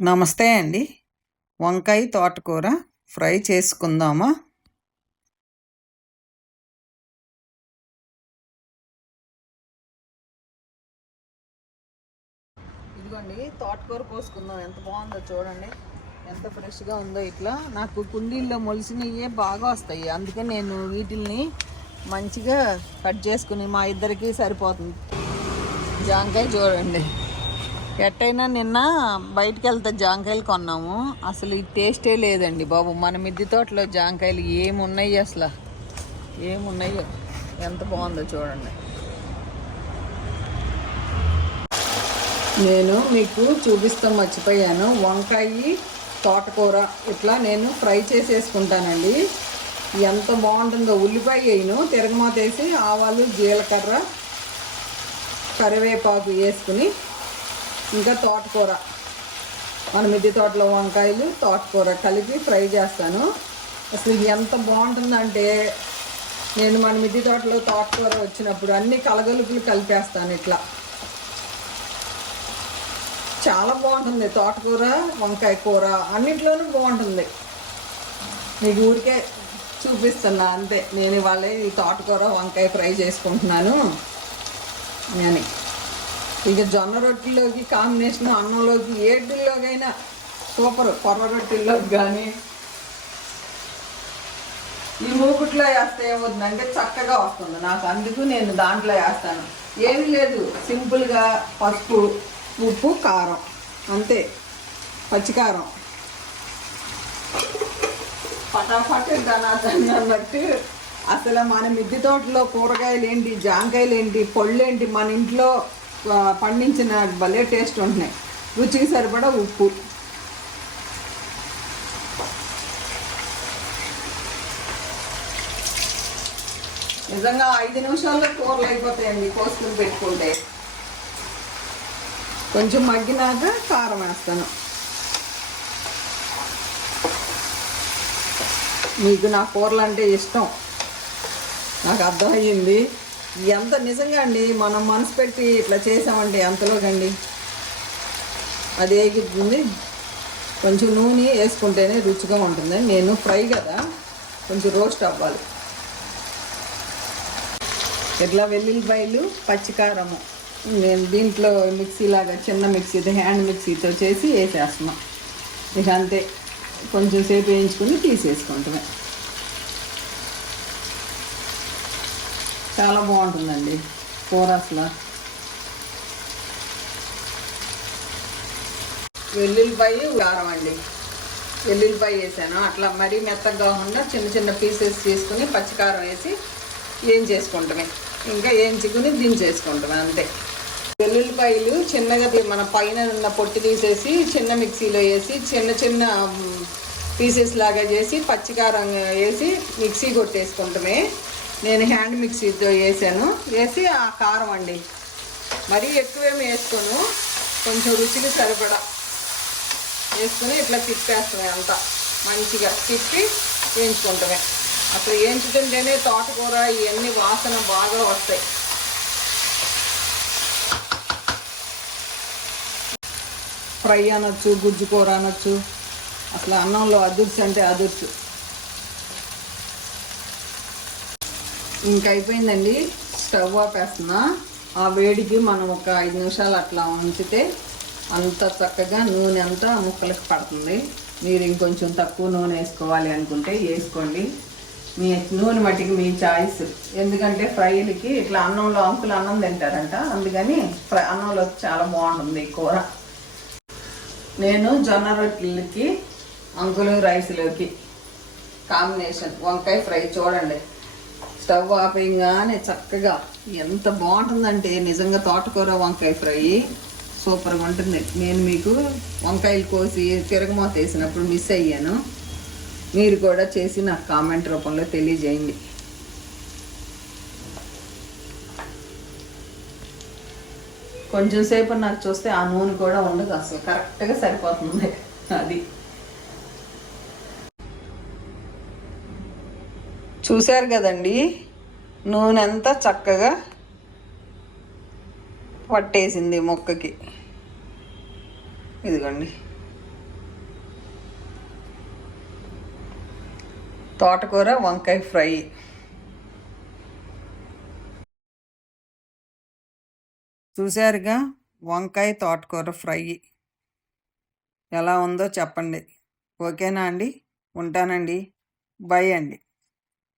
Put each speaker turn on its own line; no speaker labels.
నమస్తే అండి. వంకాయ తోటకూర ఫ్రై చేసుకుందామా? ఇదిగోండి తోటకూర కోసుకుందాం. ఎంత బాగుందో చూడండి. ఎంత ఫ్రెష్గా ఉందో ఇట్లా. నాకు కుండీల్లో మొలిసినవి బాగా వస్తాయి. అందుకే నేను వీటిల్ని మంచిగా కట్ చేసుకుని మా ఇద్దరికి సరిపోతుంది. జాంకాయ చూడండి. ఎట్టయినా నిన్న బయటికి వెళ్తే జాంకాయలు కొన్నాము. అసలు ఈ టేస్టే లేదండి బాబు. మన మిద్ది తోటలో జాంకాయలు ఏమున్నాయి అసలు? ఏమున్నాయో? ఎంత బాగుందో చూడండి. నేను మీకు చూపిస్తాం మర్చిపోయాను. వంకాయ తోటకూర ఇట్లా నేను ఫ్రై చేసేసుకుంటానండి. ఎంత బాగుంటుందో ఉల్లిపాయ వేయను. తిరగమాత వేసి ఆవాలు జీలకర్ర కరివేపాకు వేసుకుని ఇంకా తోటకూర. మన మిద్ది తోటలో వంకాయలు తోటకూర కలిపి ఫ్రై చేస్తాను. అసలు ఇది ఎంత బాగుంటుందంటే నేను మన మిద్ది తోటలో తోటకూర వచ్చినప్పుడు అన్ని కలగలుపులు కలిపేస్తాను ఇట్లా. చాలా బాగుంటుంది తోటకూర వంకాయ కూర అన్నింటిలోనూ బాగుంటుంది. మీకు ఊరికే చూపిస్తున్నా అంతే. నేను ఇవాళ ఈ తోటకూర వంకాయ ఫ్రై చేసుకుంటున్నాను. అని. ఇక జొన్న రొట్టెలోకి కాంబినేషన్ అన్నంలోకి ఏటిల్లోకైనా సూపర్. కొర్ర రొట్టెల్లోకి కానీ ఈ మూకుట్లో వేస్తే ఏమవుతుందంటే చక్కగా వస్తుంది. నాకు అందుకు నేను దాంట్లో వేస్తాను. ఏమీ లేదు. సింపుల్గా పసుపు ఉప్పు కారం. అంతే. పచ్చికారం. పటాపట్ దనాదని అన్నట్టు. అసలు మన మిద్దె తోటలో కూరగాయలు ఏంటి జాంకాయలు ఏంటి పళ్ళు ఏంటి మన ఇంట్లో పండించిన భలే టేస్ట్ ఉంటున్నాయి. రుచికి సరిపడా ఉప్పు. నిజంగా ఐదు నిమిషాల్లో కూరలు అయిపోతాయండి కోసుకుని పెట్టుకుంటే. కొంచెం మగ్గినాక కారం వేస్తాను. మీకు నా కూరలు అంటే ఇష్టం. నాకు అర్థమయ్యింది. ఎంత నిజంగా అండి? మనం మనసు పెట్టి ఇట్లా చేసామంటే ఎంతలోకండి అది ఏగిపోతుంది కొంచెం నూనె వేసుకుంటేనే రుచిగా ఉంటుంది. నేను ఫ్రై కదా కొంచెం రోస్ట్ అవ్వాలి. ఇట్లా వెల్లుల్లిపాయలు పచ్చికారము. నేను దీంట్లో మిక్సీ లాగా చిన్న మిక్సీ హ్యాండ్ మిక్సీతో చేసి వేసేస్తున్నాం. ఇక అంతే. కొంచెం సేపు వేయించుకుని తీసేసుకుంటామే చాలా బాగుంటుందండి కూర అసలు. వెల్లుల్లిపాయ కారం అండి. వెల్లుల్లిపాయ వేసాను. అట్లా మరీ మెత్తగా కాకుండా చిన్న చిన్న పీసెస్ తీసుకుని పచ్చికారం వేసి ఏం చేసుకుంటామే? ఇంకా ఏంచుకుని దించేసుకుంటామే అంతే. వెల్లుల్లిపాయలు చిన్నగా మన పైన ఉన్న పొట్టి తీసేసి చిన్న మిక్సీలో వేసి చిన్న చిన్న పీసెస్ లాగా చేసి పచ్చికారం వేసి మిక్సీ కొట్టేసుకుంటామే. నేను హ్యాండ్ మిక్సీతో వేసాను. వేసి ఆ కారం అండి. మరీ ఎక్కువేమి వేసుకోను. కొంచెం రుచికి సరిపడా. వేసుకుని ఇట్లా తిప్పేస్తామే అంతా. మంచిగా తిప్పి వేయించుకుంటామే అసలు వేయించుతుంటేనే తోటకూర ఇవన్నీ వాసన బాగా వస్తాయి. ఫ్రై అనొచ్చు గుజ్జు కూర అనొచ్చు. అసలు అన్నంలో అదుర్చు అంటే అదుర్చు. ఇంక అయిపోయిందండి స్టవ్ ఆపేస్తున్నా. ఆ వేడికి మనం ఒక ఐదు నిమిషాలు అట్లా ఉంచితే అంత చక్కగా నూనె అంతా ముక్కలకి పడుతుంది. మీరు ఇంకొంచెం తక్కువ నూనె వేసుకోవాలి అనుకుంటే వేసుకోండి. మీ నూనె మట్టికి మీ చాయిస్. ఎందుకంటే ఫ్రైలకి ఇట్లా అన్నంలో అంకులు అన్నం తింటారంట. అందుకని ఫ్రై అన్నంలో చాలా బాగుంటుంది ఈ కూర. నేను జొన్న రొట్టెలకి అంకులు రైస్లోకి కాంబినేషన్. వంకాయ ఫ్రై చూడండి. స్టవ్ ఆపేయంగానే చక్కగా ఎంత బాగుంటుందంటే నిజంగా తోటకూర వంకాయ ఫ్రై. సూపర్గా ఉంటుంది. నేను మీకు వంకాయలు కోసి తిరగమూత వేసినప్పుడు మిస్ అయ్యాను. మీరు కూడా చేసి నాకు కామెంట్ రూపంలో తెలియజేయండి. కొంచెం సేపు నాకు చూస్తే ఆ నూనె కూడా ఉండదు అసలు. కరెక్ట్గా సరిపోతుంది. అది. చూశారు కదండి. నూనె అంతా చక్కగా పట్టేసింది మొక్కకి. ఇదిగోండి. తోటకూర వంకాయ ఫ్రై. చూశారుగా వంకాయ తోటకూర ఫ్రై. ఎలా ఉందో చెప్పండి. ఓకేనా అండి? ఉంటానండి. బై అండి.